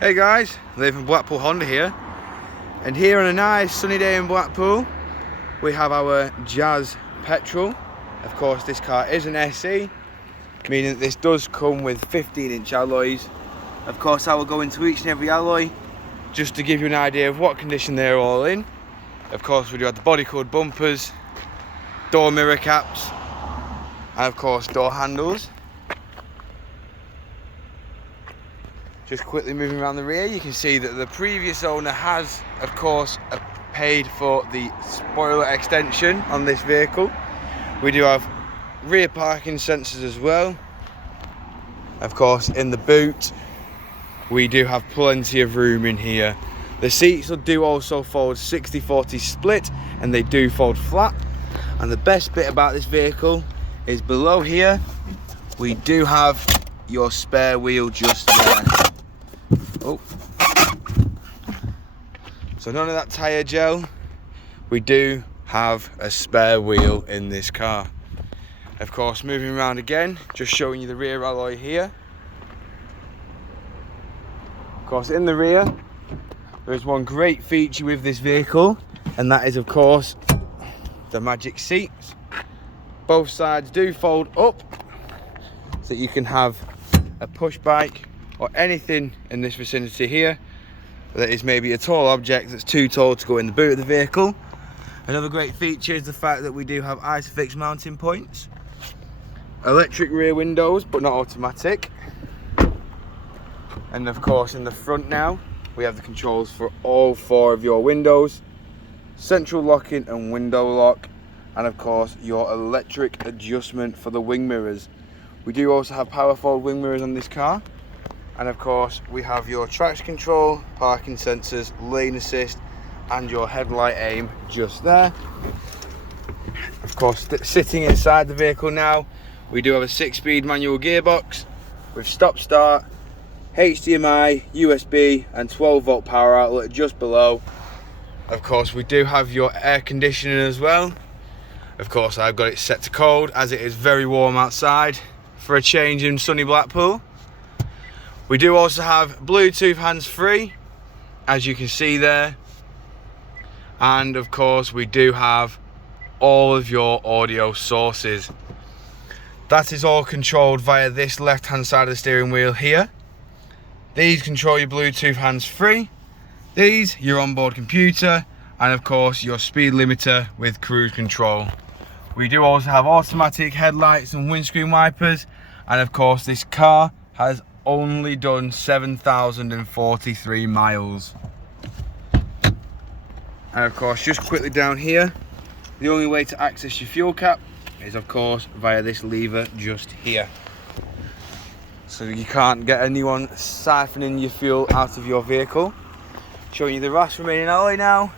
Hey guys, Lytham Blackpool Honda here, and here on a nice sunny day in Blackpool we have our Jazz petrol. Of course this car is an SE, meaning that this does come with 15-inch alloys. Of course I will go into each and every alloy just to give you an idea of what condition they're all in. Of course we do have the body colored bumpers, door mirror caps, and of course door handles. Just quickly moving around the rear, you can see that the previous owner has, of course, paid for the spoiler extension on this vehicle. We do have rear parking sensors as well. Of course, in the boot, we do have plenty of room in here. The seats do also fold 60-40 split, and they do fold flat. And the best bit about this vehicle is below here, we do have your spare wheel just there. Oh, so none of that tyre gel. We do have a spare wheel in this car. Of course, moving around again, just showing you the rear alloy here. Of course, in the rear, there is one great feature with this vehicle, and that is, of course, the magic seats. Both sides do fold up, so that you can have a push bike or anything in this vicinity here that is maybe a tall object that's too tall to go in the boot of the vehicle. Another great feature is the fact that we do have Isofix mounting points, electric rear windows but not automatic, and of course in the front now we have the controls for all 4 of your windows, central locking and window lock, and of course your electric adjustment for the wing mirrors. We do also have power fold wing mirrors on this car. And of course we have your traction control, parking sensors, lane assist, and your headlight aim just there. Of course, sitting inside the vehicle now, we do have a 6-speed manual gearbox with stop start, HDMI, USB, and 12-volt power outlet just below. Of course we do have your air conditioning as well. Of course I've got it set to cold as it is very warm outside for a change in sunny Blackpool. We do also have Bluetooth hands-free, as you can see there. And of course we do have all of your audio sources. That is all controlled via this left-hand side of the steering wheel here. These control your Bluetooth hands-free. These, your onboard computer, and of course your speed limiter with cruise control. We do also have automatic headlights and windscreen wipers, and of course this car has only done 7,043 miles. And of course, just quickly down here, the only way to access your fuel cap is of course via this lever just here. So you can't get anyone siphoning your fuel out of your vehicle. Showing you the last remaining alloy now.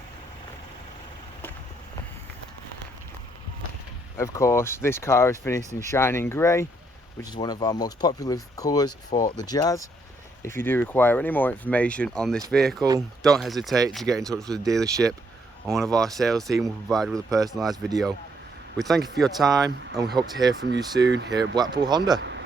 Of course, this car is finished in shining grey, which is one of our most popular colours for the Jazz. If you do require any more information on this vehicle, don't hesitate to get in touch with the dealership, and one of our sales team will provide you with a personalised video. We thank you for your time, and we hope to hear from you soon here at Blackpool Honda.